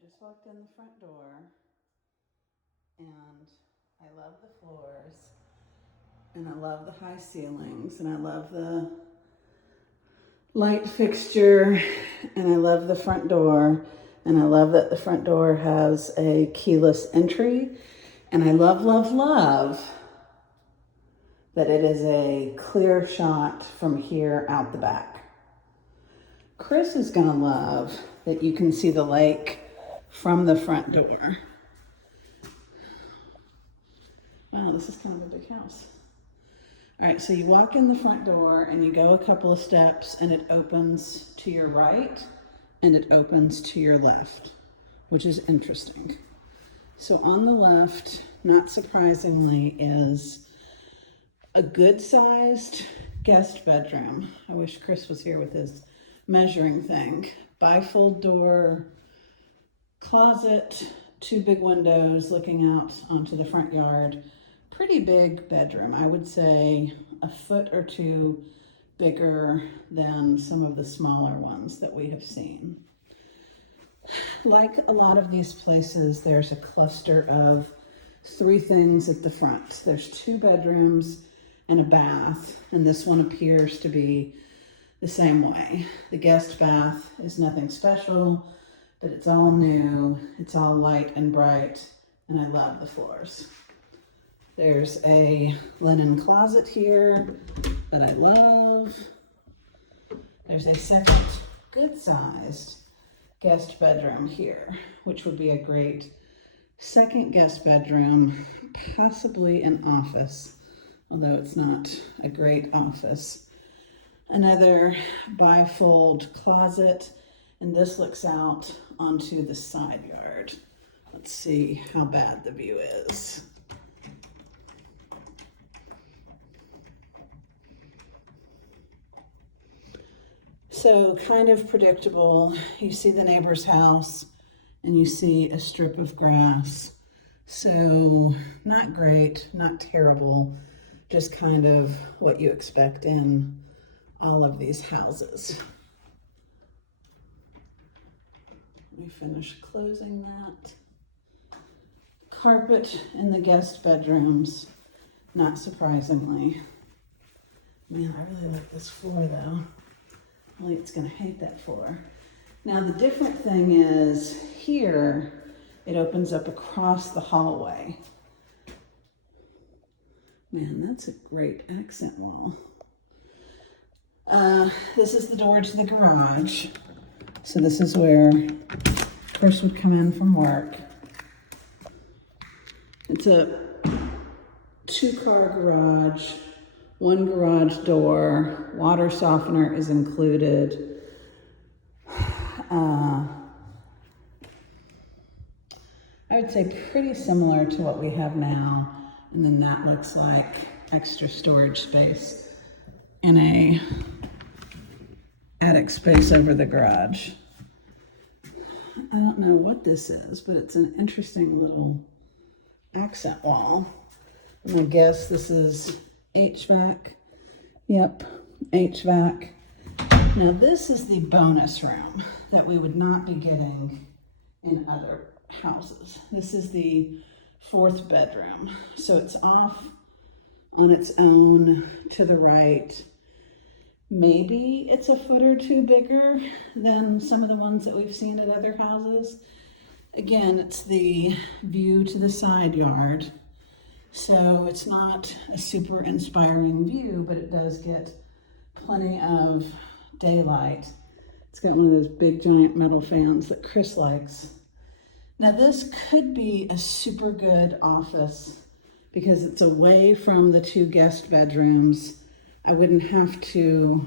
just walked in the front door and I love the floors and I love the high ceilings and I love the light fixture and I love the front door and I love that the front door has a keyless entry and I love that it is a clear shot from here out the back. Chris is gonna love that you can see the lake from the front door. Wow, this is kind of a big house. All right, so you walk in the front door and you go a couple of steps and it opens to your right and it opens to your left, which is interesting. So on the left, not surprisingly, is a good-sized guest bedroom. I wish Chris was here with his measuring thing. Bifold door, closet, two big windows looking out onto the front yard. Pretty big bedroom. I would say a foot or two bigger than some of the smaller ones that we have seen. Like a lot of these places, there's a cluster of three things at the front. There's two bedrooms and a bath, and this one appears to be the same way. The guest bath is nothing special, but it's all new, it's all light and bright, and I love the floors. There's a linen closet here that I love. There's a second good-sized guest bedroom here, which would be a great second guest bedroom, possibly an office, although it's not a great office. Another bifold closet, and this looks out onto the side yard. Let's see how bad the view is. So kind of predictable. You see the neighbor's house and you see a strip of grass. So not great, not terrible, just kind of what you expect in all of these houses. Let me finish closing that. Carpet in the guest bedrooms, not surprisingly. Man, I really like this floor though. Elliot's gonna hate that floor. Now the different thing is here, it opens up across the hallway. Man, that's a great accent wall. This is the door to the garage. So this is where Chris would come in from work. It's a two-car garage, one garage door, water softener is included. I would say pretty similar to what we have now. And then that looks like extra storage space in a attic space over the garage. I don't know what this is, but it's an interesting little accent wall. I'm gonna guess this is HVAC. Yep, HVAC. Now this is the bonus room that we would not be getting in other houses. This is the fourth bedroom. So it's off on its own to the right. Maybe it's a foot or two bigger than some of the ones that we've seen at other houses. Again, it's the view to the side yard. So it's not a super inspiring view, but it does get plenty of daylight. It's got one of those big giant metal fans that Chris likes. Now this could be a super good office because it's away from the two guest bedrooms. I wouldn't have to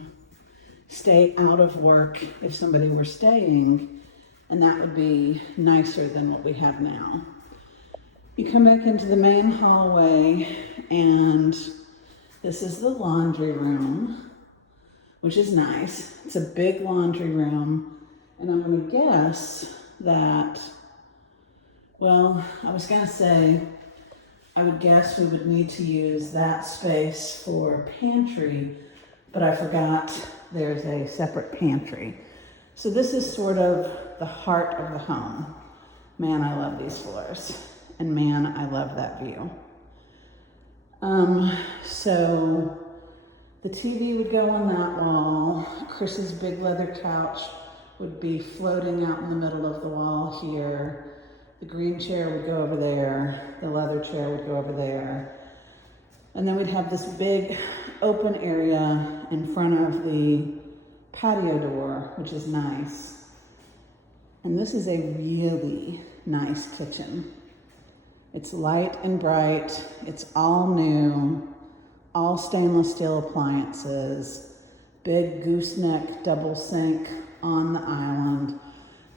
stay out of work if somebody were staying, and that would be nicer than what we have now. You come back into the main hallway and this is the laundry room, which is nice. It's a big laundry room, and I'm gonna guess that, well, I was gonna say, I would guess we would need to use that space for pantry, but I forgot there's a separate pantry. So this is sort of the heart of the home. Man, I love these floors. And man, I love that view. So the TV would go on that wall. Chris's big leather couch would be floating out in the middle of the wall here. The green chair would go over there. The leather chair would go over there. And then we'd have this big open area in front of the patio door, which is nice. And this is a really nice kitchen. It's light and bright. It's all new, all stainless steel appliances, big gooseneck double sink on the island,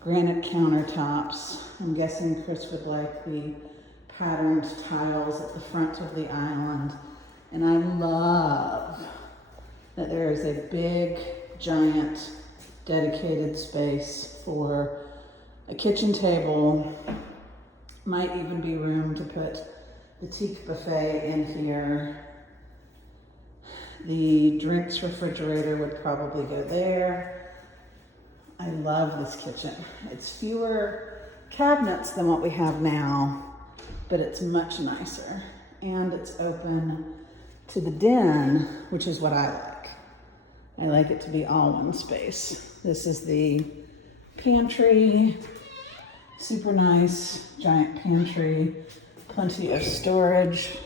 granite countertops. I'm guessing Chris would like the patterned tiles at the front of the island. And I love that there is a big, giant, dedicated space for a kitchen table. Might even be room to put the teak buffet in here. The drinks refrigerator would probably go there. I love this kitchen. It's fewer cabinets than what we have now, but it's much nicer. And it's open to the den, which is what I like. I like it to be all one space. This is the pantry. Super nice, giant pantry, plenty of storage.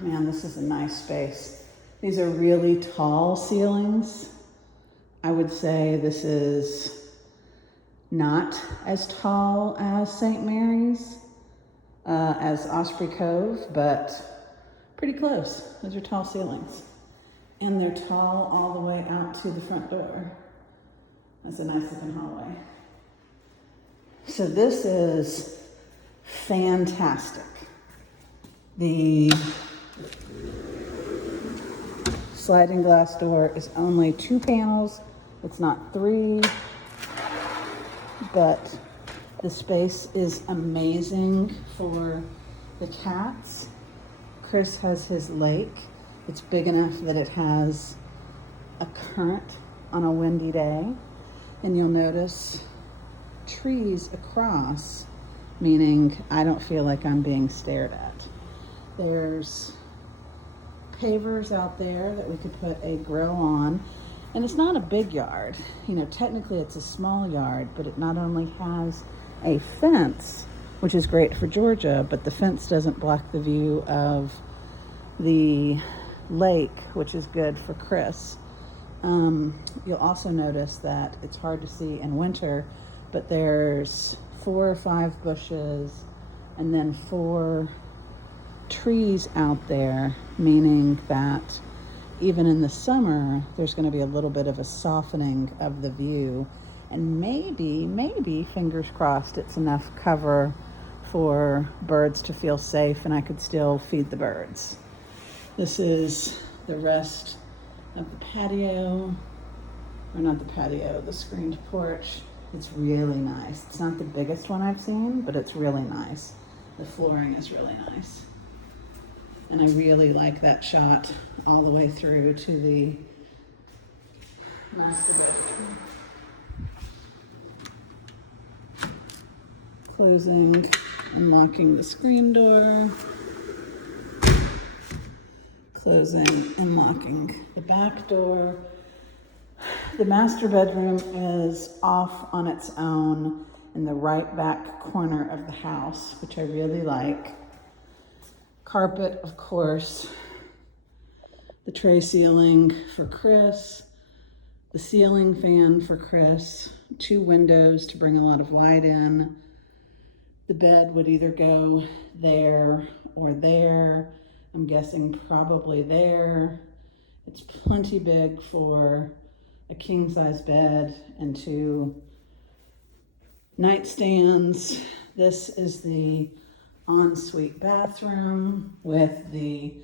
Man, this is a nice space. These are really tall ceilings. I would say this is not as tall as St. Mary's, as Osprey Cove, but pretty close. Those are tall ceilings. And they're tall all the way out to the front door. That's a nice looking hallway. So this is fantastic. The sliding glass door is only 2 panels. It's not 3, but the space is amazing for the cats. Chris has his lake. It's big enough that it has a current on a windy day. And you'll notice trees across, meaning I don't feel like I'm being stared at. There's pavers out there that we could put a grill on. And it's not a big yard. You know, technically it's a small yard, but it not only has a fence, which is great for Georgia, but the fence doesn't block the view of the lake, which is good for Chris. You'll also notice that it's hard to see in winter, but there's 4 or 5 bushes and then 4 trees out there, meaning that even in the summer, there's going to be a little bit of a softening of the view. And maybe, fingers crossed, it's enough cover for birds to feel safe and I could still feed the birds. This is the rest of the patio, or not the patio, the screened porch. It's really nice. It's not the biggest one I've seen, but it's really nice. The flooring is really nice. And I really like that shot all the way through to the master bedroom. Closing and locking the screen door. Closing and locking the back door. The master bedroom is off on its own in the right back corner of the house, which I really like. Carpet, of course. The tray ceiling for Chris. The ceiling fan for Chris. 2 windows to bring a lot of light in. The bed would either go there or there. I'm guessing probably there. It's plenty big for a king-size bed and 2 nightstands. This is the ensuite bathroom with the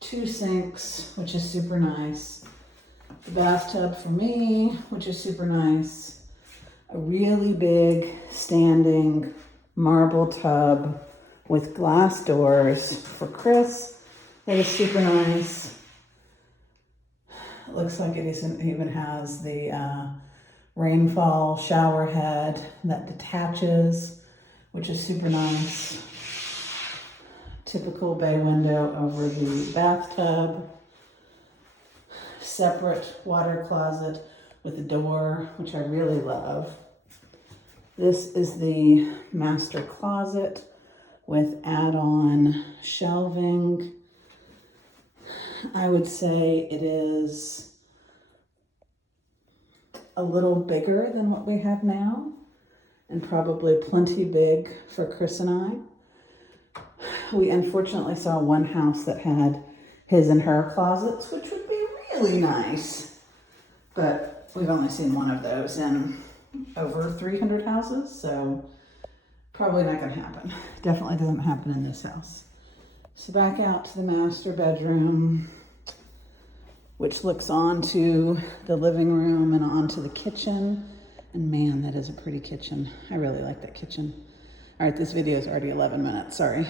2 sinks, which is super nice. The bathtub for me, which is super nice. A really big standing marble tub with glass doors for Chris. That is super nice. It looks like it even has the rainfall shower head that detaches, which is super nice. Typical bay window over the bathtub. Separate water closet with a door, which I really love. This is the master closet with add-on shelving. I would say it is a little bigger than what we have now, and probably plenty big for Chris and I. We unfortunately saw one house that had his and her closets, which would be really nice, but we've only seen one of those in over 300 houses, so probably not gonna happen. Definitely doesn't happen in this house. So back out to the master bedroom, which looks onto the living room and onto the kitchen. And man, that is a pretty kitchen. I really like that kitchen. All right, this video is already 11 minutes, sorry.